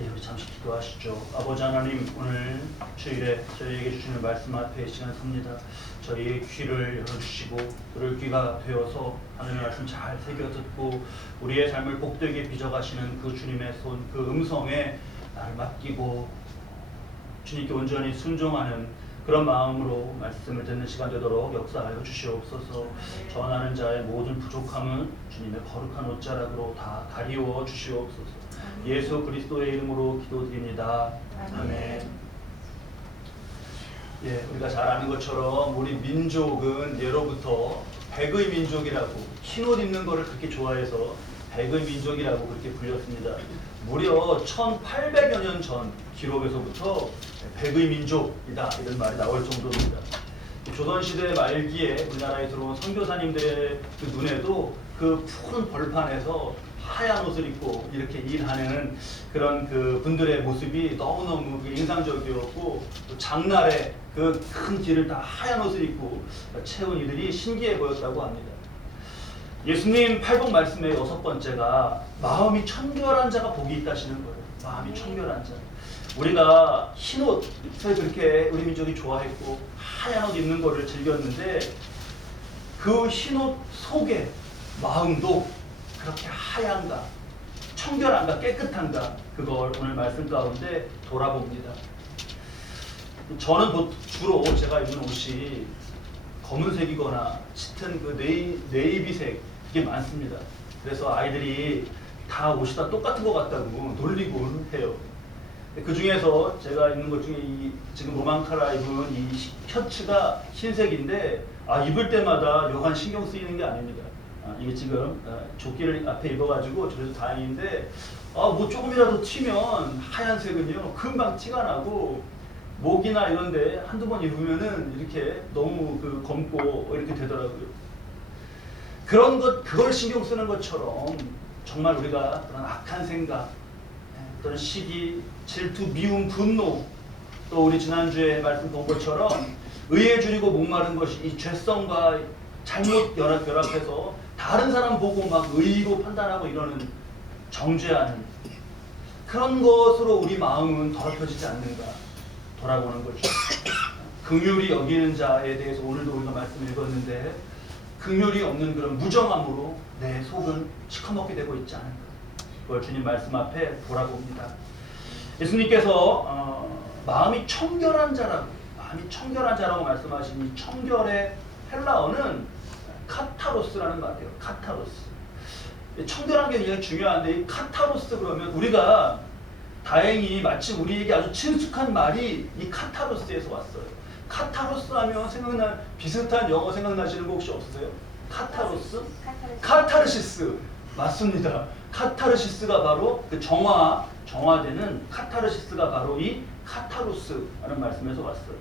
예, 우리 잠시 기도하시죠. 아버지 하나님, 오늘 주일에 저희에게 주시는 말씀 앞에 시간 섭니다. 저희의 귀를 열어주시고 들을 귀가 되어서 하나님의 말씀 잘 새겨 듣고 우리의 삶을 복되게 빚어가시는 그 주님의 손, 그 음성에 나를 맡기고 주님께 온전히 순종하는 그런 마음으로 말씀을 듣는 시간 되도록 역사하여 주시옵소서. 전하는 자의 모든 부족함은 주님의 거룩한 옷자락으로 다 가리워 주시옵소서. 예수 그리스도의 이름으로 기도드립니다. 아멘. 예, 우리가 잘 아는 것처럼 우리 민족은 예로부터 백의 민족이라고, 흰옷 입는 거를 그렇게 좋아해서 백의 민족이라고 그렇게 불렸습니다. 무려 1800여 년 전 기록에서부터 백의 민족이다 이런 말이 나올 정도입니다. 조선시대 말기에 우리나라에 들어온 선교사님들의 그 눈에도 그 푸른 벌판에서 하얀 옷을 입고 이렇게 일하는 그런 그 분들의 모습이 너무너무 인상적이었고, 또 장날에 그 큰 길을 다 하얀 옷을 입고 채운 이들이 신기해 보였다고 합니다. 예수님 팔복 말씀의 6번째가 마음이 청결한 자가 복이 있다시는 거예요. 마음이 청결한 자. 우리가 흰 옷을 그렇게 우리 민족이 좋아했고 하얀 옷 입는 거를 즐겼는데, 그 흰 옷 속에 마음도 그렇게 하얀가, 청결한가, 깨끗한가, 그걸 오늘 말씀 가운데 돌아봅니다. 저는 주로 제가 입는 옷이 검은색이거나 짙은 그 네이비색, 이게 많습니다. 그래서 아이들이 다 옷이 다 똑같은 것 같다고 놀리곤 해요. 그 중에서 제가 입는 것 중에 지금 로망카라 입은 이 셔츠가 흰색인데, 입을 때마다 여간 신경 쓰이는 게 아닙니다. 이게 지금 조끼를 앞에 입어가지고 그래서 다행인데, 뭐 조금이라도 튀면 하얀색은요 금방 티가 나고, 목이나 이런데 한두 번 입으면은 이렇게 너무 그 검고 이렇게 되더라고요. 그걸 신경 쓰는 것처럼 정말 우리가 그런 악한 생각, 어떤 시기, 질투, 미움, 분노, 또 우리 지난주에 말씀 본 것처럼 의에 줄이고 목마른 것이 이 죄성과 잘못 결합해서 다른 사람 보고 막 의로 판단하고 이러는, 정죄하는 그런 것으로 우리 마음은 더럽혀지지 않는가 돌아보는 거죠. 긍휼히 여기는 자에 대해서 오늘도 우리가 말씀 읽었는데, 긍휼이 없는 그런 무정함으로 내 속은 시커멓게 되고 있지 않은가, 그걸 주님 말씀 앞에 돌아봅니다. 예수님께서 마음이 청결한 자라고 말씀하신 이 청결의 헬라어는 카타로스라는 말이에요. 카타로스. 청결한 게 굉장히 중요한데, 이 카타로스 그러면 우리가 다행히 마침 우리에게 아주 친숙한 말이 이 카타로스에서 왔어요. 카타로스 하면 비슷한 영어 생각나시는 거 혹시 없으세요? 카타로스? 카타르시스. 맞습니다. 카타르시스가 바로 그 정화되는 카타르시스가 바로 이 카타로스라는 말씀에서 왔어요.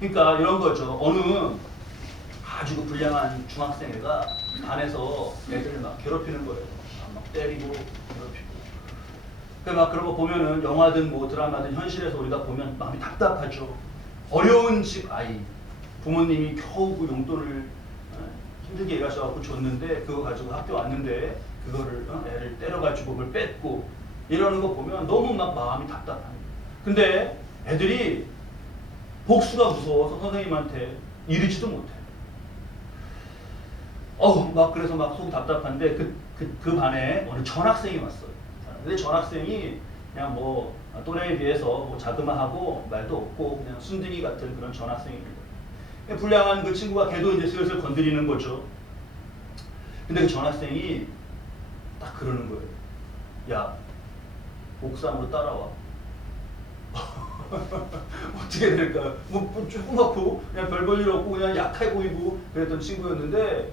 그러니까 이런 거죠. 어느 아주 불량한 중학생애가 반에서 애들을 막 괴롭히는 거예요. 막 때리고 괴롭히고. 막 그런 거 보면은 영화든 뭐 드라마든 현실에서 우리가 보면 마음이 답답하죠. 어려운 집 아이, 부모님이 겨우 그 용돈을 힘들게 일하셔갖고 줬는데 그거 가지고 학교 왔는데 그거를 애를 때려가지고 그걸 뺏고 이러는 거 보면 너무 막 마음이 답답합니다. 근데 애들이 복수가 무서워서 선생님한테 이르지도 못해요. 그래서 막 속 답답한데 그 반에 어느 전학생이 왔어요. 근데 전학생이 그냥 뭐 또래에 비해서 뭐 자그마하고 말도 없고 그냥 순둥이 같은 그런 전학생입니다. 불량한 그 친구가 걔도 이제 슬슬 건드리는 거죠. 근데 그 전학생이 딱 그러는 거예요. 야, 옥상으로 따라와. 어떻게 될까? 뭐 조그맣고 그냥 별 볼 일 없고 그냥 약해 보이고 그랬던 친구였는데,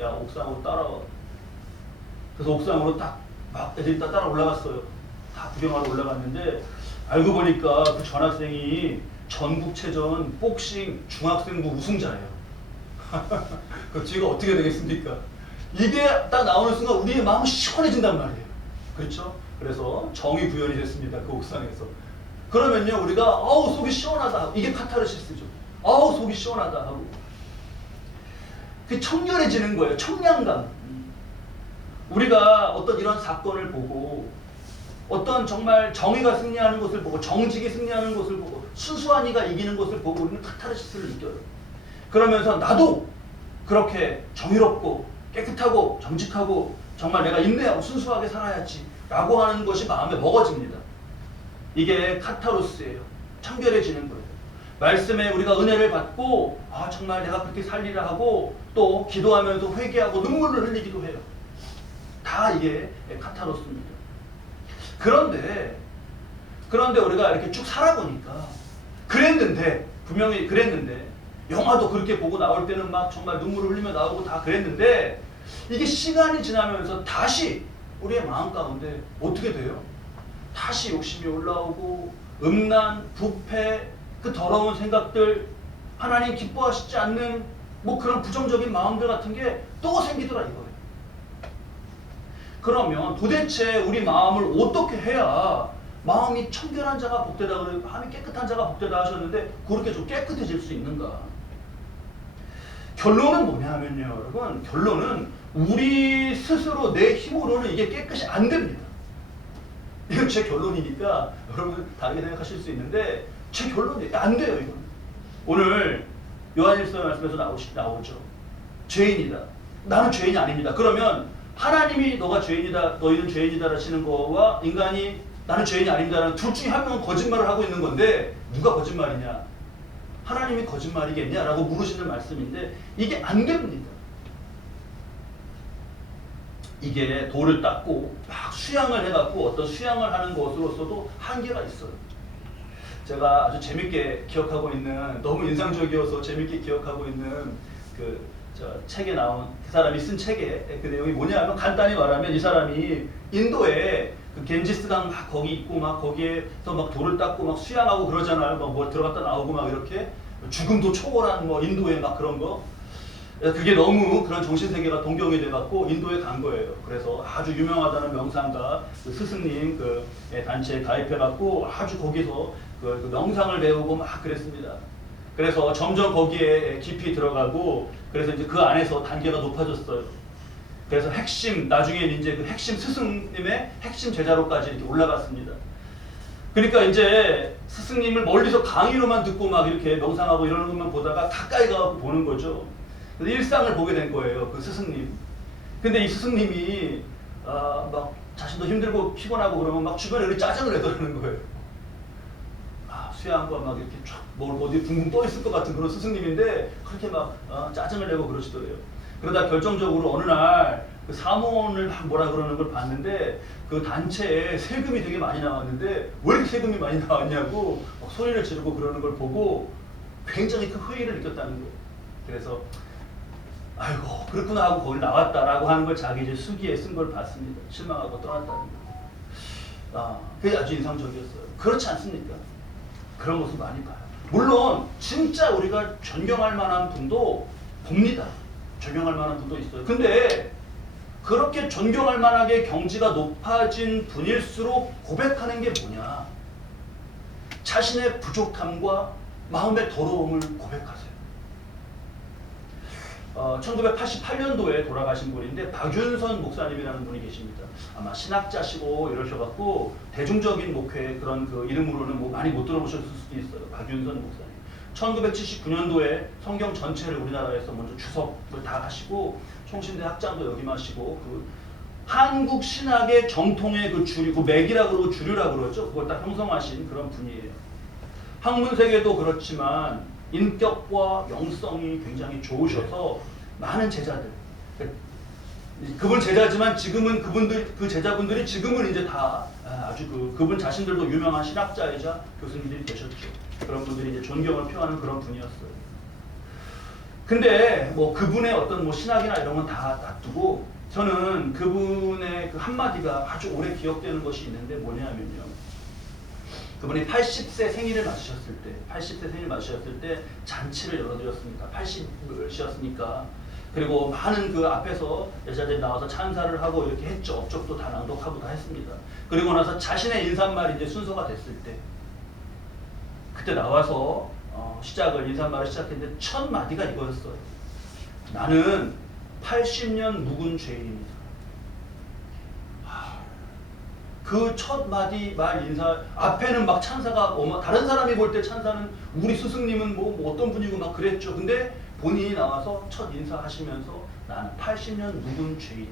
야, 옥상으로 따라와. 그래서 옥상으로 막 애들이 따라 올라갔어요. 다 구경하러 올라갔는데 알고 보니까 그 전학생이 전국체전 복싱 중학생부 우승자예요. 그 뒤가 어떻게 되겠습니까? 이게 딱 나오는 순간 우리의 마음이 시원해진단 말이에요. 그렇죠? 그래서 정이 구현이 됐습니다. 그 옥상에서. 그러면요 우리가 속이 시원하다, 이게 카타르시스죠. 속이 시원하다 하고 그 청결해지는 거예요. 청량감. 우리가 어떤 이런 사건을 보고 어떤 정말 정의가 승리하는 것을 보고 정직이 승리하는 것을 보고 순수한 이가 이기는 것을 보고 우리는 카타르시스를 느껴요. 그러면서 나도 그렇게 정의롭고 깨끗하고 정직하고 정말 내가 인내하고 순수하게 살아야지 라고 하는 것이 마음에 먹어집니다. 이게 카타르시스예요. 청결해지는 거예요. 말씀에 우리가 은혜를 받고 정말 내가 그렇게 살리라 하고 또 기도하면서 회개하고 눈물을 흘리기도 해요. 다 이게 카타르시스입니다. 그런데 우리가 이렇게 쭉 살아보니까 분명히 그랬는데 영화도 그렇게 보고 나올 때는 막 정말 눈물을 흘리며 나오고 다 그랬는데 이게 시간이 지나면서 다시 우리의 마음 가운데 어떻게 돼요? 다시 욕심이 올라오고 음란, 부패, 그 더러운 생각들, 하나님 기뻐하시지 않는 뭐 그런 부정적인 마음들 같은 게 또 생기더라 이거예요. 그러면 도대체 우리 마음을 어떻게 해야 마음이 청결한 자가 복되다 그래요. 마음이 깨끗한 자가 복되다 하셨는데 그렇게 좀 깨끗해질 수 있는가? 결론은 뭐냐 하면요, 여러분. 결론은 우리 스스로 내 힘으로는 이게 깨끗이 안 됩니다. 이건 제 결론이니까 여러분 다르게 생각하실 수 있는데 제 결론이 안 돼요. 이건 오늘 요한일서 말씀에서 나오죠. 죄인이다. 나는 죄인이 아닙니다. 그러면 하나님이 너가 죄인이다, 너희는 죄인이다 하시는 거와 인간이 나는 죄인이 아닙니다라는 둘 중에 한 명은 거짓말을 하고 있는 건데 누가 거짓말이냐? 하나님이 거짓말이겠냐라고 물으시는 말씀인데 이게 안 됩니다. 이게 돌을 닦고 막 수양을 해갖고 어떤 수양을 하는 것으로서도 한계가 있어요. 제가 아주 재밌게 기억하고 있는, 너무 인상적이어서 재밌게 기억하고 있는 저 책에 나온 그 사람이 쓴 책의 그 내용이 뭐냐면 간단히 말하면 이 사람이 인도에 그 겐지스강 막 거기 있고 막 거기에서 막 돌을 닦고 막 수양하고 그러잖아요. 막 뭐 들어갔다 나오고 막 이렇게 죽음도 초월한 뭐 인도에 막 그런 거. 그게 너무 그런 정신세계가 동경이 돼갖고 인도에 간 거예요. 그래서 아주 유명하다는 명상가 그 스승님 그 단체에 가입해갖고 아주 거기서 그 명상을 배우고 막 그랬습니다. 그래서 점점 거기에 깊이 들어가고 그래서 이제 그 안에서 단계가 높아졌어요. 그래서 나중에는 이제 그 핵심 스승님의 핵심 제자로까지 이렇게 올라갔습니다. 그러니까 이제 스승님을 멀리서 강의로만 듣고 막 이렇게 명상하고 이러는 것만 보다가 가까이 가서 보는 거죠. 그래서 일상을 보게 된 거예요, 그 스승님. 근데 이 스승님이 막 자신도 힘들고 피곤하고 그러면 막 주변에 이렇게 짜증을 내더라는 거예요. 수양과 막 이렇게 쫙 뭘 어디 붕붕 떠 있을 것 같은 그런 스승님인데 그렇게 막 짜증을 내고 그러시더래요. 그러다 결정적으로 어느 날 그 사무원을 막 뭐라 그러는 걸 봤는데 그 단체에 세금이 되게 많이 나왔는데 왜 이렇게 세금이 많이 나왔냐고 막 소리를 지르고 그러는 걸 보고 굉장히 큰 회의를 느꼈다는 거예요. 그래서 아이고 그렇구나 하고 거기 나왔다라고 하는 걸 자기 이제 수기에 쓴 걸 봤습니다. 실망하고 떠났다는 거. 그게 아주 인상적이었어요. 그렇지 않습니까? 그런 모습 많이 봐요. 물론 진짜 우리가 존경할 만한 분도 봅니다. 존경할 만한 분도 있어요. 근데 그렇게 존경할 만하게 경지가 높아진 분일수록 고백하는 게 뭐냐? 자신의 부족함과 마음의 더러움을 고백하세요. 1988년도에 돌아가신 분인데 박윤선 목사님이라는 분이 계십니다. 아마 신학자시고 이러셔갖고 대중적인 목회 그런 그 이름으로는 뭐 많이 못 들어보셨을 수도 있어요. 박윤선 목사님. 1979년도에 성경 전체를 우리나라에서 먼저 주석을 다 하시고 총신대 학장도 역임하시고 그 한국 신학의 정통의 그 주류, 그 맥이라 그러고 주류라 그러죠. 그걸 딱 형성하신 그런 분이에요. 학문 세계도 그렇지만 인격과 영성이 굉장히 좋으셔서 많은 제자들, 그분 제자지만 지금은 그 제자분들이 지금은 이제 다 아주 그분 자신들도 유명한 신학자이자 교수님들이 되셨죠. 그런 분들이 이제 존경을 표하는 그런 분이었어요. 근데 뭐 그분의 어떤 뭐 신학이나 이런 건 다 놔두고 저는 그분의 그 한마디가 아주 오래 기억되는 것이 있는데 뭐냐면요. 그분이 80세 생일을 맞으셨을 때 잔치를 열어드렸습니다. 80을 쉬었으니까. 그리고 많은 그 앞에서 여자들이 나와서 찬사를 하고 이렇게 했죠. 업적도 다 낭독하고 다 했습니다. 그리고 나서 자신의 인사말이 이제 순서가 됐을 때 그때 나와서 인사말을 시작했는데 첫 마디가 이거였어요. 나는 80년 묵은 죄인입니다. 그 첫 마디 말 인사 앞에는 막 찬사가 다른 사람이 볼 때 찬사는 우리 스승님은 뭐 어떤 분이고 막 그랬죠. 근데 본인이 나와서 첫 인사하시면서 나는 80년 묵은 죄인.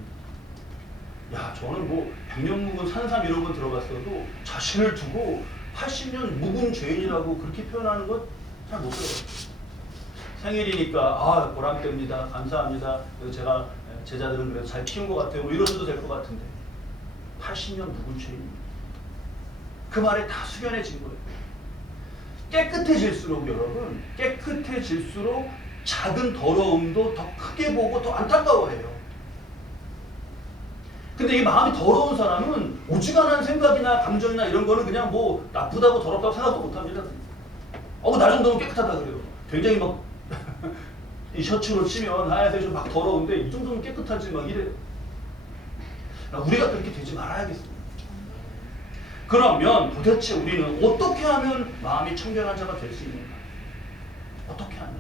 야, 저는 뭐 100년 묵은 산삼 이런 건 들어봤어도 자신을 두고 80년 묵은 죄인이라고 그렇게 표현하는 건 잘 못 들어요. 생일이니까 보람됩니다. 감사합니다. 그래서 제가 제자들은 그래도 잘 키운 것 같아요. 뭐 이러셔도 될 것 같은데 80년 묵은 죄인입니다. 그 말에 다 숙연해진 거예요. 깨끗해질수록 여러분, 깨끗해질수록 작은 더러움도 더 크게 보고 더 안타까워해요. 근데 이 마음이 더러운 사람은 오지간한 생각이나 감정이나 이런 거는 그냥 뭐 나쁘다고 더럽다고 생각도 못합니다. 나 정도면 깨끗하다 그래요. 굉장히 막 이 셔츠로 치면 하얀색이 좀 막 더러운데 이 정도면 깨끗하지 막 이래요. 우리가 그렇게 되지 말아야겠습니다. 그러면 도대체 우리는 어떻게 하면 마음이 청결한 자가 될 수 있는가? 어떻게 하면?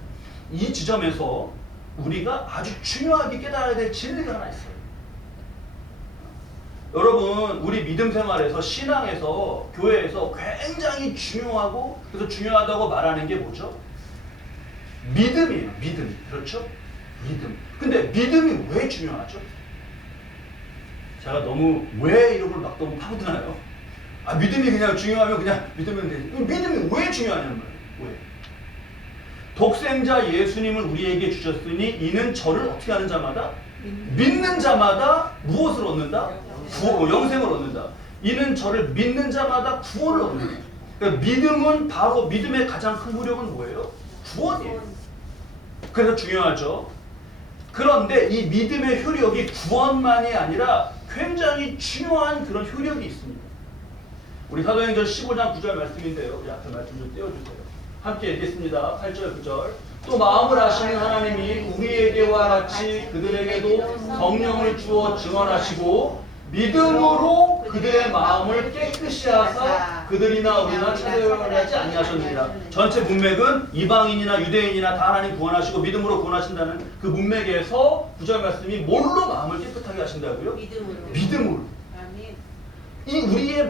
이 지점에서 우리가 아주 중요하게 깨달아야 될 진리가 하나 있어요. 여러분, 우리 믿음 생활에서, 신앙에서, 교회에서 굉장히 중요하고 그래서 중요하다고 말하는 게 뭐죠? 믿음이에요. 믿음. 그렇죠? 믿음. 근데 믿음이 왜 중요하죠? 제가 너무 왜 이런 걸 막 너무 파고드나요? 믿음이 그냥 중요하면 그냥 믿으면 되지. 믿음이 왜 중요하냐는 말이에요. 왜? 독생자 예수님을 우리에게 주셨으니 이는 저를 어떻게 하는 자마다? 믿는 자마다 무엇을 얻는다? 영생을 얻는다. 이는 저를 믿는 자마다 구원을 얻는다. 그러니까 믿음은 바로 믿음의 가장 큰 효력은 뭐예요? 구원이에요. 그래서 중요하죠. 그런데 이 믿음의 효력이 구원만이 아니라 굉장히 중요한 그런 효력이 있습니다. 우리 사도행전 15장 9절 말씀인데요. 우리 앞에 말씀 좀 띄워주세요. 함께 읽겠습니다. 8절 9절. 또 마음을 아시는 하나님이 우리에게와 같이 그들에게도 성령을 주어 증언하시고 믿음으로 그들의 마음을 깨끗이 하사 그들이나 우리나 차별하지 아니하셨느니라. 전체 문맥은 이방인이나 유대인이나 다 하나님 구원하시고 믿음으로 구원하신다는 그 문맥에서 9절 말씀이 뭘로 마음을 깨끗하게 하신다고요? 믿음으로. 이 우리의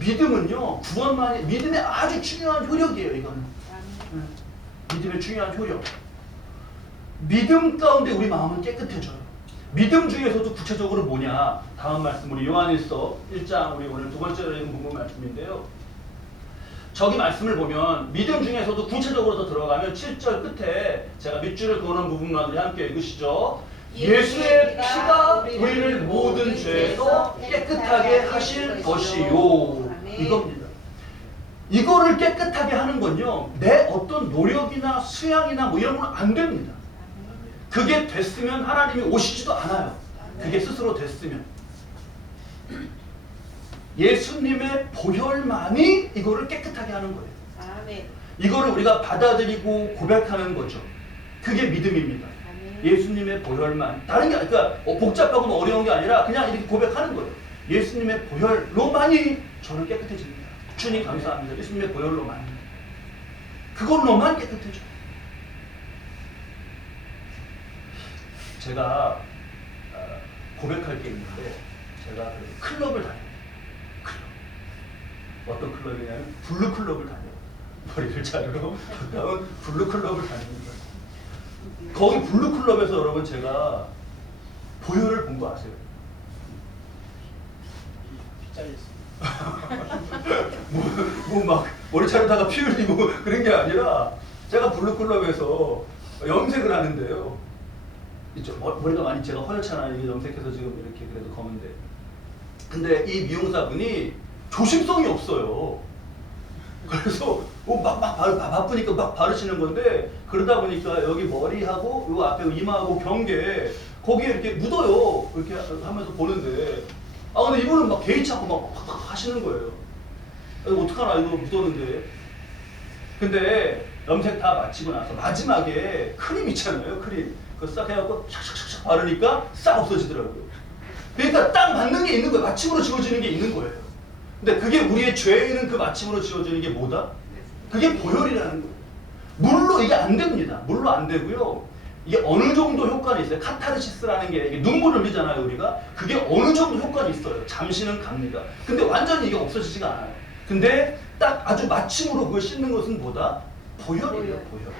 믿음은요, 구원만이, 믿음의 아주 중요한 효력이에요, 이거는. 믿음의 중요한 효력. 믿음 가운데 우리 마음은 깨끗해져요. 믿음 중에서도 구체적으로 뭐냐? 다음 말씀 우리 요한일서 1장 우리 오늘 두 번째로 읽은 본문 말씀인데요. 저기 말씀을 보면 믿음 중에서도 구체적으로 더 들어가면 7절 끝에 제가 밑줄을 그어놓은 부분만 우리 함께 읽으시죠. 예수의 피가 우리를 모든 죄에서 깨끗하게 하실 것이요. 이겁니다. 이거를 깨끗하게 하는 건요, 내 어떤 노력이나 수양이나 뭐 이런 건 안 됩니다. 그게 됐으면 하나님이 오시지도 않아요. 그게 스스로 됐으면. 예수님의 보혈만이 이거를 깨끗하게 하는 거예요. 이거를 우리가 받아들이고 고백하는 거죠. 그게 믿음입니다. 예수님의 보혈만. 다른 게 그러니까 복잡하고 뭐 어려운 게 아니라 그냥 이렇게 고백하는 거예요. 예수님의 보혈로만이 저는 깨끗해집니다. 주님 감사합니다. 예수님의 보혈로만. 그걸로만 깨끗해져. 제가 고백할 게 있는데 제가 클럽을 다녀요. 클럽. 어떤 클럽이냐면 블루클럽을 다녀요. 머리를 자르러 가까운 블루클럽을 다닙니다. 거기 블루클럽에서 여러분 제가 보혈을 본 거 아세요? 뭐 막 머리 자르다가 피 흘리고 그런 게 아니라 제가 블루클럽에서 염색을 하는데요. 있죠. 머리가 많이 제가 허옇잖아요. 이게 염색해서 지금 이렇게 그래도 검은데. 근데 이 미용사분이 조심성이 없어요. 그래서 막 바쁘니까 막 바르시는 건데 그러다 보니까 여기 머리하고 요 앞에 이마하고 경계 거기에 이렇게 묻어요. 이렇게 하면서 보는데 근데 이분은 막 개의치 않고 막 팍팍 하시는 거예요. 어떡하나 이거 묻었는데. 근데 염색 다 마치고 나서 마지막에 크림 있잖아요. 크림. 그거 싹 해갖고 샥샥샥 바르니까 싹 없어지더라고요. 그러니까 딱 맞는 게 있는 거예요. 마침으로 지워지는 게 있는 거예요. 근데 그게 우리의 죄에는 그 마침으로 지워지는 게 뭐다? 그게 보혈이라는 거예요. 물로 이게 안 됩니다. 물로 안 되고요. 이게 어느 정도 효과는 있어요. 카타르시스라는 게 이게 눈물을 흘리잖아요, 우리가. 그게 어느 정도 효과는 있어요. 잠시는 갑니다. 근데 완전히 이게 없어지지가 않아요. 근데 딱 아주 마침으로 그걸 씻는 것은 뭐다? 보혈이에요, 보혈.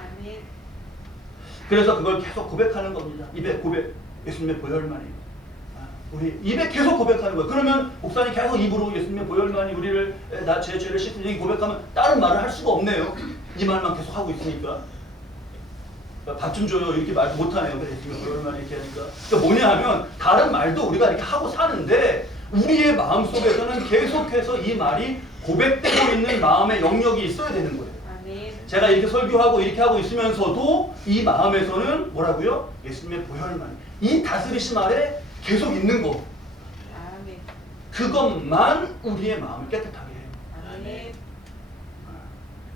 그래서 그걸 계속 고백하는 겁니다. 입에 고백, 예수님의 보혈만이. 우리 입에 계속 고백하는 거예요. 그러면 목사님 계속 입으로 예수님의 보혈만이 우리를 제 죄를 씻는 얘기 고백하면 다른 말을 할 수가 없네요. 이 말만 계속 하고 있으니까. 밥 좀 줘요 이렇게 말 못하네요. 예수님의 보혈만이 이렇게 하니까. 그러니까 뭐냐 하면 다른 말도 우리가 이렇게 하고 사는데 우리의 마음속에서는 계속해서 이 말이 고백되고 있는 마음의 영역이 있어야 되는 거예요. 제가 이렇게 설교하고 이렇게 하고 있으면서도 이 마음에서는 뭐라고요? 예수님의 보혈만. 이 다스리심 아래 계속 있는 거. 그것만 우리의 마음을 깨끗하게 해요.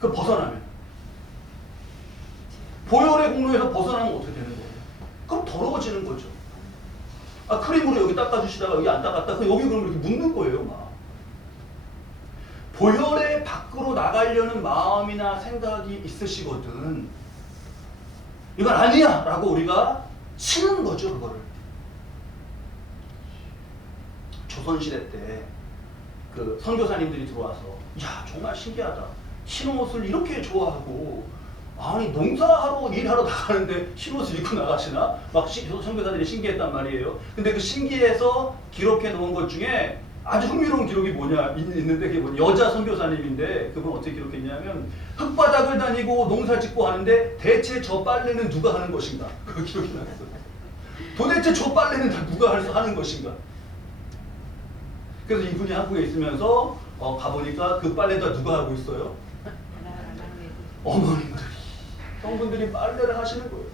그 벗어나면. 보혈의 공로에서 벗어나면 어떻게 되는 거예요? 그럼 더러워지는 거죠. 크림으로 여기 닦아주시다가 여기 안 닦았다. 여기 그럼 이렇게 묻는 거예요, 막. 보혈의 밖으로 나가려는 마음이나 생각이 있으시거든. 이건 아니야! 라고 우리가 치는 거죠, 그거를. 조선시대 때 그 선교사님들이 들어와서 야 정말 신기하다. 흰옷을 이렇게 좋아하고 아니 농사하러 일하러 나가는데 흰옷을 입고 나가시나? 막 선교사들이 신기했단 말이에요. 근데 그 신기해서 기록해 놓은 것 중에 아주 흥미로운 기록이 있는데 그게 뭐냐, 여자 선교사님인데 그분 어떻게 기록했냐면 흙바닥을 다니고 농사 짓고 하는데 대체 저 빨래는 누가 하는 것인가? 그 기록이 나왔어요. 도대체 저 빨래는 다 누가 하는 것인가? 그래서 이분이 한국에 있으면서 가보니까 그 빨래도 누가 하고 있어요? 어머님들이, 성분들이 빨래를 하시는 거예요.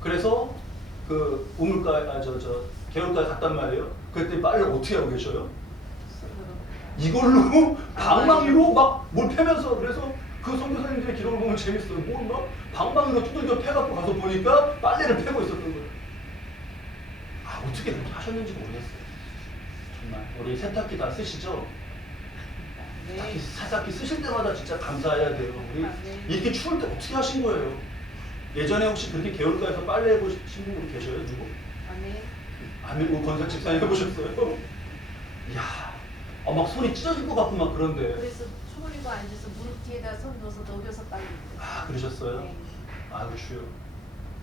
그래서 그 개울가에 갔단 말이에요. 그랬더니 빨래를 어떻게 하고 계셔요? 이걸로 방망이로 막 뭘 패면서. 그래서 그 선교사님들의 기록을 보면 재밌어요. 막 방망이로 두들겨 패갖고 가서 보니까 빨래를 패고 있었던 거예요. 어떻게 그렇게 하셨는지 모르겠어요. 정말 우리 세탁기 다 쓰시죠? 세탁기 쓰실 때마다 진짜 감사해야 돼요. 우리 이렇게 추울 때 어떻게 하신 거예요? 예전에 혹시 그렇게 개울가에서 빨래 해보신 분 계셔요? 누구? 아멘. 권사 집사님 해보셨어요? 이야, 막 손이 찢어질 것 같고 막 그런데. 그래서 추우리고 앉아서 무릎 뒤에다 손 넣어서 녹여서 빨리. 그러셨어요? 네. 주여.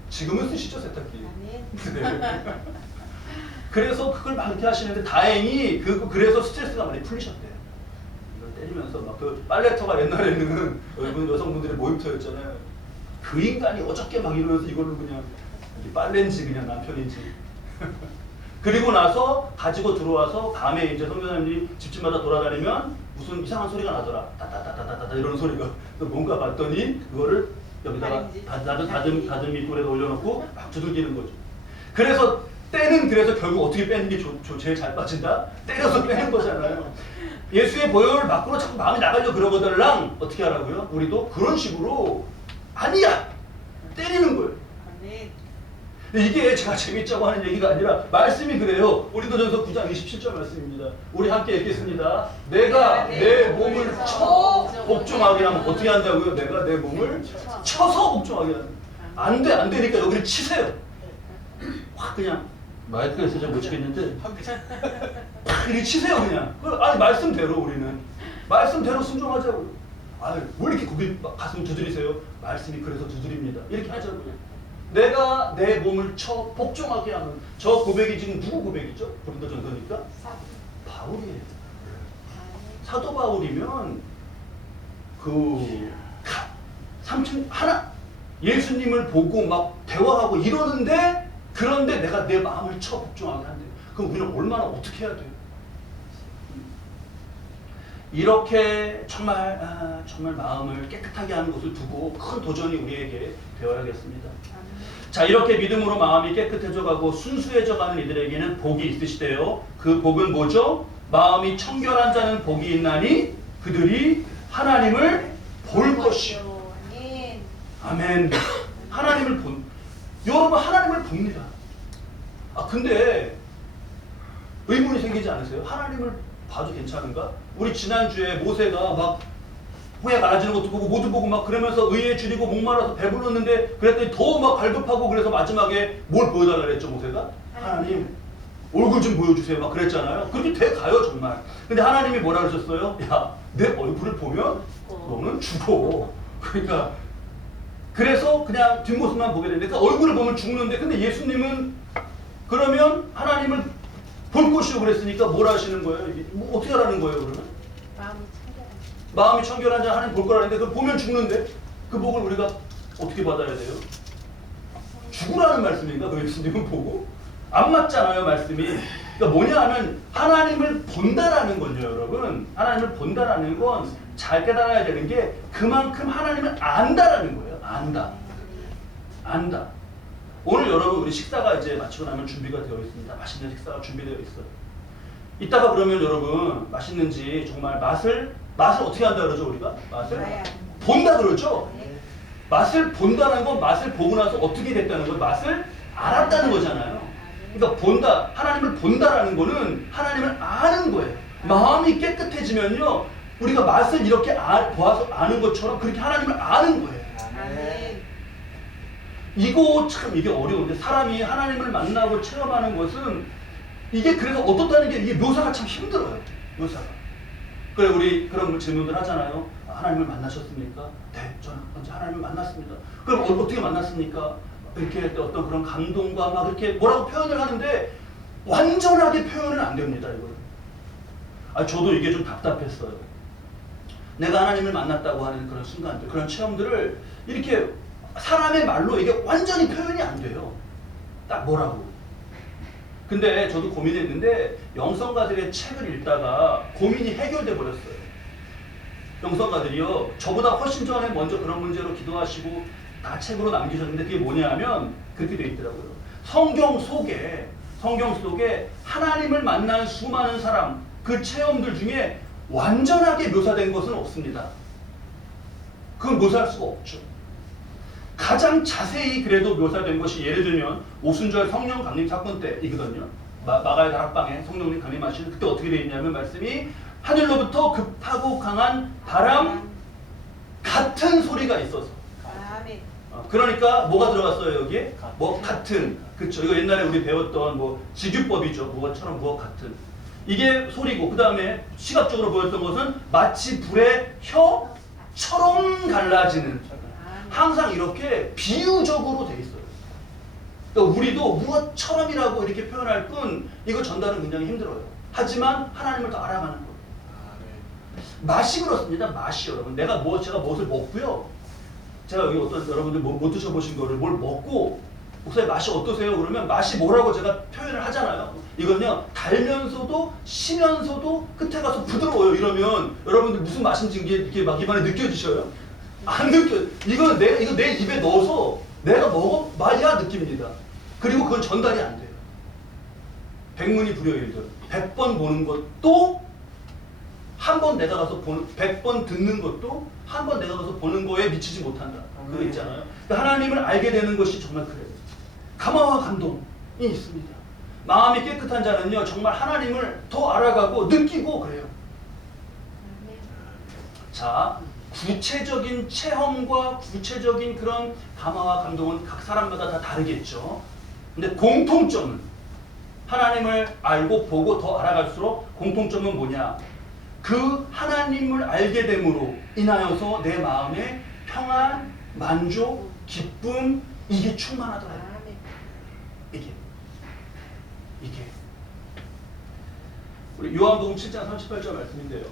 지금은 쓰시죠, 세탁기? 네. 그래서 그걸 막 이렇게 하시는데 다행히 그래서 스트레스가 많이 풀리셨대요. 이걸 때리면서 막 그 빨래터가 옛날에는 여성분들의 모임터였잖아요. 그 인간이 어저께 막 이러면서 이걸로 그냥 빨래인지 그냥 남편인지. 그리고 나서 가지고 들어와서 밤에 이제 선교사님들이 집집마다 돌아다니면 무슨 이상한 소리가 나더라. 따따따따따따 이런 소리가. 뭔가 봤더니 그거를 여기다가 다듬 밑돌에 올려놓고 막 두들기는 거죠. 그래서 그래서 결국 어떻게 빼는 게 제일 잘 빠진다? 때려서 빼는 거잖아요. 예수의 보혈을 밖으로 자꾸 마음이 나가려고 그러거들랑 어떻게 하라고요? 우리도 그런 식으로 아니야! 때리는 거예요. 이게 제가 재밌자고 하는 얘기가 아니라 말씀이 그래요. 고린도전서 9장 27절 말씀입니다. 우리 함께 읽겠습니다. 내가 내 몸을 쳐 복종하게 하면 어떻게 한다고요? 내가 내 몸을 쳐서 복종하게 하는. 안 되니까 여기를 치세요. 확 그냥 마이크가 있어서 못 치겠는데 이렇게 치세요 그냥. 아니 말씀대로 우리는 말씀대로 순종하자고요. 뭘 이렇게 고개 가슴 두드리세요? 말씀이 그래서 두드립니다. 이렇게 하자고요. 내가 내 몸을 쳐 복종하게 하는 저 고백이 지금 누구 고백이죠? 고린도전서니까 바울이에요. 사도 바울이면 하나 예수님을 보고 막 대화하고 이러는데 그런데 내가 내 마음을 쳐 복종하게 한대요. 그럼 우리는 얼마나 어떻게 해야 돼요? 이렇게 정말 마음을 깨끗하게 하는 것을 두고 큰 도전이 우리에게 되어야겠습니다. 자, 이렇게 믿음으로 마음이 깨끗해져 가고 순수해져 가는 이들에게는 복이 있으시대요. 그 복은 뭐죠? 마음이 청결한 자는 복이 있나니 그들이 하나님을 볼 것이요. 아멘. 여러분 하나님을 봅니다. 근데 의문이 생기지 않으세요? 하나님을 봐도 괜찮은가? 우리 지난주에 모세가 막 홍해 갈라지는 것도 보고 모두 보고 막 그러면서 의에 줄이고 목말라서 배불렀는데 그랬더니 더 막 갈급하고 그래서 마지막에 뭘 보여달라 그랬죠 모세가? 하나님 얼굴 좀 보여주세요 막 그랬잖아요. 그렇게 돼 가요 정말. 근데 하나님이 뭐라 그러셨어요? 야 내 얼굴을 보면 너는 죽어. 그러니까 그래서 그냥 뒷모습만 보게 되는데 그 얼굴을 보면 죽는데 근데 예수님은 그러면 하나님을 볼 것이요 그랬으니까 뭘 하시는 거예요? 이게 뭐 어떻게 하라는 거예요 그러면? 마음이 청결한 자 하나님 볼 거라는데 그걸 보면 죽는데 그 복을 우리가 어떻게 받아야 돼요? 죽으라는 말씀인가? 그 예수님은 보고? 안 맞잖아요 말씀이. 그러니까 뭐냐 하면 하나님을 본다라는 건요 여러분. 하나님을 본다라는 건 잘 깨달아야 되는 게 그만큼 하나님을 안다라는 거예요. 안다. 오늘 여러분 우리 식사가 이제 마치고 나면 준비가 되어 있습니다. 맛있는 식사가 준비되어 있어요. 이따가 그러면 여러분 맛있는지 정말 맛을 어떻게 한다 그러죠 우리가? 맛을 본다 그러죠? 맛을 본다는 건 맛을 보고 나서 어떻게 됐다는 건 맛을 알았다는 거잖아요. 그러니까 본다, 하나님을 본다라는 거는 하나님을 아는 거예요. 마음이 깨끗해지면요 우리가 맛을 이렇게 보아서 아는 것처럼 그렇게 하나님을 아는 거예요. 이거 참 이게 어려운데 사람이 하나님을 만나고 체험하는 것은 이게 그래서 어떻다는 게 이게 묘사가 참 힘들어요. 묘사가. 그래 우리 그런 질문들 하잖아요. 하나님을 만나셨습니까? 네, 저는 먼저 하나님을 만났습니다. 그럼 어떻게 만났습니까? 이렇게 어떤 그런 감동과 막 이렇게 뭐라고 표현을 하는데 완전하게 표현은 안 됩니다. 이거. 저도 이게 좀 답답했어요. 내가 하나님을 만났다고 하는 그런 순간들, 그런 체험들을 이렇게 사람의 말로 이게 완전히 표현이 안 돼요. 딱 뭐라고. 근데 저도 고민했는데 영성가들의 책을 읽다가 고민이 해결돼 버렸어요. 영성가들이요 저보다 훨씬 전에 먼저 그런 문제로 기도하시고 다 책으로 남기셨는데 그게 뭐냐면 그렇게 돼 있더라고요. 성경 속에 하나님을 만난 수많은 사람 그 체험들 중에 완전하게 묘사된 것은 없습니다. 그건 묘사할 수가 없죠. 가장 자세히 그래도 묘사된 것이 예를 들면 오순절 성령 강림 사건 때이거든요. 마가의 다락방에 성령님 강림하시는 그때 어떻게 되어 있냐면 말씀이 하늘로부터 급하고 강한 바람 같은 소리가 있어서 그러니까 뭐가 들어갔어요 여기에? 뭐 같은 그쵸 이거 옛날에 우리 배웠던 뭐 직유법이죠. 뭐처럼 무엇 같은 이게 소리고 그 다음에 시각적으로 보였던 것은 마치 불의 혀처럼 갈라지는 항상 이렇게 비유적으로 돼 있어요. 그러니까 우리도 무엇처럼이라고 이렇게 표현할 뿐 이거 전달은 굉장히 힘들어요. 하지만 하나님을 더 알아가는 거예요. 맛이 그렇습니다. 맛이 여러분 제가 무엇을 먹고요. 제가 여기 어떤 여러분들 못 드셔보신 거를 뭘 먹고 목사님 맛이 어떠세요? 그러면 맛이 뭐라고 제가 표현을 하잖아요. 이건요 달면서도 시면서도 끝에 가서 부드러워요. 이러면 여러분들 무슨 맛인지 이게 막 입안에 느껴지셔요? 안 느껴. 이거 내 입에 넣어서 내가 먹어봐야 느낍니다. 그리고 그건 전달이 안 돼요. 백문이 불여일견. 100번 보는 것도 한 번 내가 가서 100번 듣는 것도 한 번 내가 가서 보는 거에 미치지 못한다. 그거 있잖아요. 그러니까 하나님을 알게 되는 것이 정말 그래요. 감화와 감동이 있습니다. 마음이 깨끗한 자는요 정말 하나님을 더 알아가고 느끼고 그래요. 자, 구체적인 체험과 구체적인 그런 감화와 감동은 각 사람마다 다 다르겠죠. 근데 공통점은 하나님을 알고 보고 더 알아갈수록 공통점은 뭐냐? 그 하나님을 알게 됨으로 인하여서 내 마음에 평안, 만족, 기쁨 이게 충만하더라. 이게 우리 요한복음 7장 38절 말씀인데요.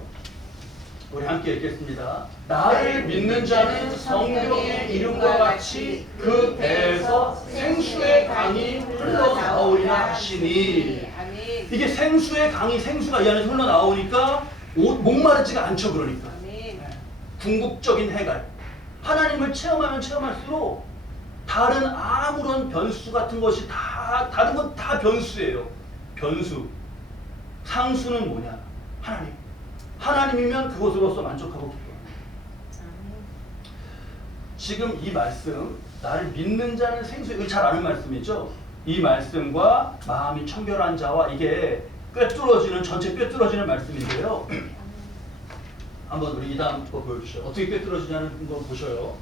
우리 함께 읽겠습니다. 나를 믿는 자는 성경의 이름과 같이 그 배에서 생수의 강이 흘러나오리라 하시니. 이게 생수의 강이 생수가 이 안에서 흘러나오니까 목마르지가 않죠. 그러니까 궁극적인 해갈. 하나님을 체험하면 체험할수록 다른 아무런 변수 같은 것이 다른 건 다 변수예요. 변수. 상수는 뭐냐? 하나님. 하나님이면 그것으로서 만족하고 기뻐합니다. 지금 이 말씀, 나를 믿는 자는 생수, 이거 잘 아는 말씀이죠? 이 말씀과 마음이 청결한 자와 이게 꿰뚫어지는, 전체 꿰뚫어지는 말씀인데요. 한번 우리 이 다음 거 보여주시죠. 어떻게 꿰뚫어지냐는 거 보셔요.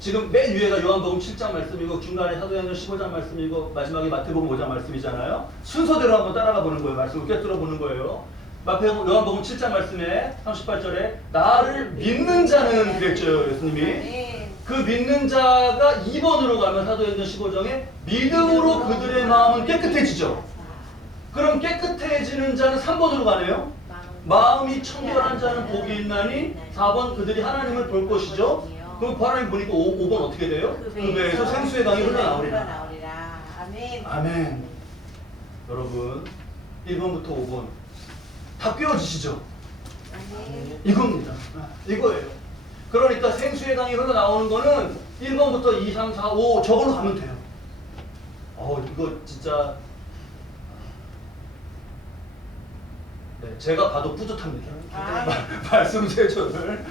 지금 맨 위에가 요한복음 7장 말씀이고 중간에 사도행전 15장 말씀이고 마지막에 마태복음 5장 말씀이잖아요. 순서대로 한번 따라가 보는 거예요. 말씀을 꿰뚫어 보는 거예요. 요한복음 7장 말씀에 38절에 나를 믿는 자는 그랬죠. 예수님이. 아멘. 그 믿는 자가 2번으로 가면 사도행전 15장에 믿음으로 그들의 마음은 깨끗해지죠. 그럼 깨끗해지는 자는 3번으로 가네요. 마음이 청결한 자는 복이 있나니 4번 그들이 하나님을 볼 것이죠. 그럼 하나님 보니까 5번 어떻게 돼요? 그 배에서 생수의 강이 흘러나오리라. 아멘. 아멘. 여러분 1번부터 5번 다 꿰어지시죠? 아멘. 이겁니다. 이거예요. 그러니까 생수의 강이 흘러나오는 거는 1번부터 2, 3, 4, 5 저걸로 가면 돼요. 이거 진짜 네, 제가 봐도 뿌듯합니다. 말씀 세전을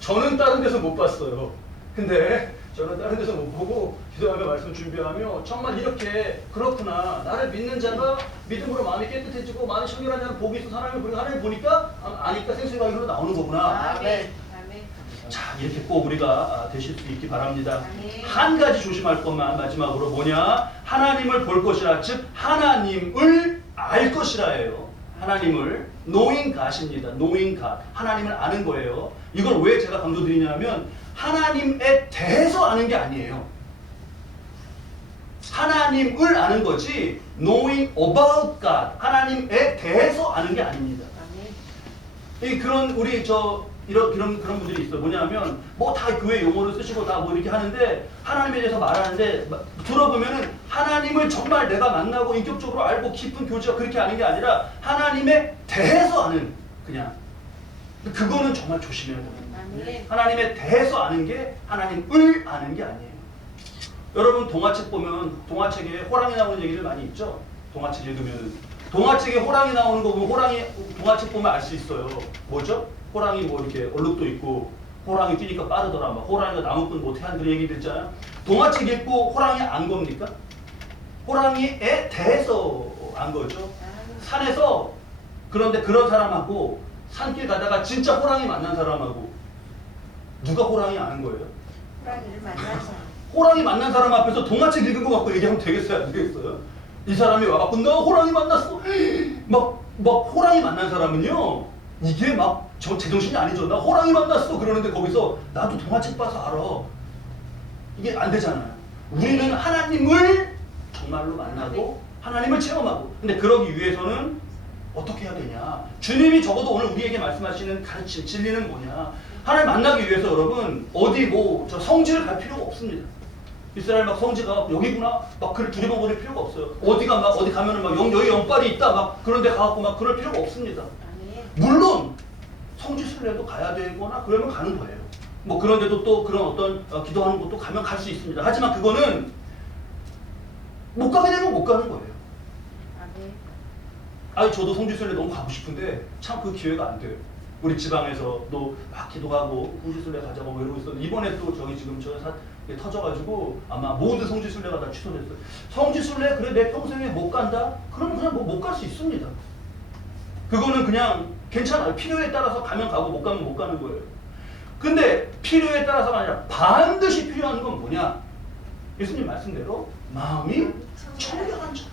저는 다른 데서 못 봤어요. 근데 저는 다른 데서 못 보고 기도하며 말씀 준비하며 정말 이렇게 그렇구나. 나를 믿는 자가 믿음으로 마음이 깨끗해지고 마음이 청결한 자는 복이 있어 하나님을 보니까 아니까 생수의 강이 흘러나오는 거구나. 아멘. 아멘. 자, 이렇게 꼭 우리가 되실 수 있기 바랍니다. 아멘. 한 가지 조심할 것만 마지막으로 뭐냐? 하나님을 볼 것이라, 즉 하나님을 알 것이라예요. 하나님을 knowing God입니다. knowing God. 하나님을 아는 거예요. 이걸 왜 제가 강조드리냐면 하나님에 대해서 아는 게 아니에요. 하나님을 아는 거지 knowing about God. 하나님에 대해서 아는 게 아닙니다. 아멘. 그런 우리 이런 그런 분들이 있어요. 뭐냐면 뭐 다 교회 용어를 쓰시고 다 뭐 이렇게 하는데 하나님에 대해서 말하는데 들어보면은 하나님을 정말 내가 만나고 인격적으로 알고 깊은 교제가 그렇게 아는 게 아니라 하나님에 대해서 아는 그냥 그거는 정말 조심해야 됩니다. 아멘. 하나님에 대해서 아는 게 하나님을 아는 게 아니에요. 여러분 동화책 보면 동화책에 호랑이 나오는 얘기를 많이 있죠. 동화책 읽으면 동화책에 호랑이 나오는 거 보면 동화책 보면 알 수 있어요. 뭐죠? 호랑이 뭐 이렇게 얼룩도 있고 호랑이 뛰니까 빠르더라. 막 호랑이가 나무꾼 못해 하는 그런 얘기들 있잖아요. 동화책 읽고 호랑이 안 겁니까? 호랑이에 대해서 안 거죠. 산에서 그런데 그런 사람하고 산길 가다가 진짜 호랑이 만난 사람하고 누가 호랑이 아는 거예요? 호랑이를 만나서. 호랑이 만난 사람 앞에서 동화책 읽은 거 갖고 얘기하면 되겠어요? 안 되겠어요? 이 사람이 와갖고 나 호랑이 만났어. 막 호랑이 만난 사람은요. 이게 막 제정신이 아니죠. 나 호랑이 만났어. 그러는데 거기서 나도 동화책 봐서 알아. 이게 안 되잖아요. 우리는 하나님을 정말로 만나고 하나님을 체험하고. 근데 그러기 위해서는 어떻게 해야 되냐. 주님이 적어도 오늘 우리에게 말씀하시는 가르침, 진리는 뭐냐. 하나님 만나기 위해서 여러분 어디 저 성지를 갈 필요가 없습니다. 이스라엘 막 성지가 여기구나 막 그를 두려워버릴 필요가 없어요. 어디 가면은 막 여기 영빨이 있다 막 그런데 가갖고 막 그럴 필요가 없습니다. 물론 성지 순례도 가야 되거나 그러면 가는 거예요. 뭐 그런데도 또 그런 어떤 기도하는 곳도 가면 갈 수 있습니다. 하지만 그거는 못 가게 되면 못 가는 거예요. 저도 성지 순례 너무 가고 싶은데 참 그 기회가 안 돼요. 우리 지방에서도 막 기도하고 성지 순례 가자고 뭐 이러고 있었는데 이번에 또 지금 터져가지고 아마 모든 성지 순례가 다 취소됐어요. 성지 순례 그래 내 평생에 못 간다? 그러면 그냥 못 갈 수 있습니다. 그거는 그냥 괜찮아요. 필요에 따라서 가면 가고 못 가면 못 가는 거예요. 근데 필요에 따라서가 아니라 반드시 필요한 건 뭐냐? 예수님 말씀대로 마음이 청결한 자.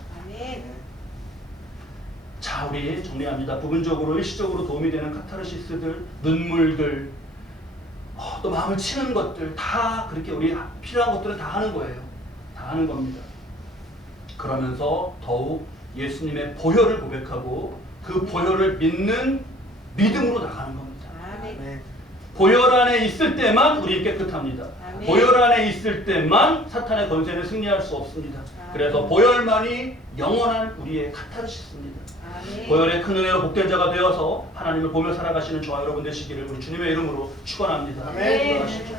자, 우리 정리합니다. 부분적으로 일시적으로 도움이 되는 카타르시스들, 눈물들, 또 마음을 치는 것들 다 그렇게 우리 필요한 것들은 다 하는 거예요. 다 하는 겁니다. 그러면서 더욱 예수님의 보혈을 고백하고 그 보혈을 믿는 믿음으로 나가는 겁니다. 아멘. 보혈 안에 있을 때만 우리 깨끗합니다. 아멘. 보혈 안에 있을 때만 사탄의 권세는 승리할 수 없습니다. 그래서 보혈만이 영원한 우리의 카타르시스입니다. 아멘. 보혈의 큰 은혜로 복된 자가 되어서 하나님을 보며 살아가시는 저와 여러분 되시기를 우리 주님의 이름으로 축원합니다. 아멘. 들어가시죠.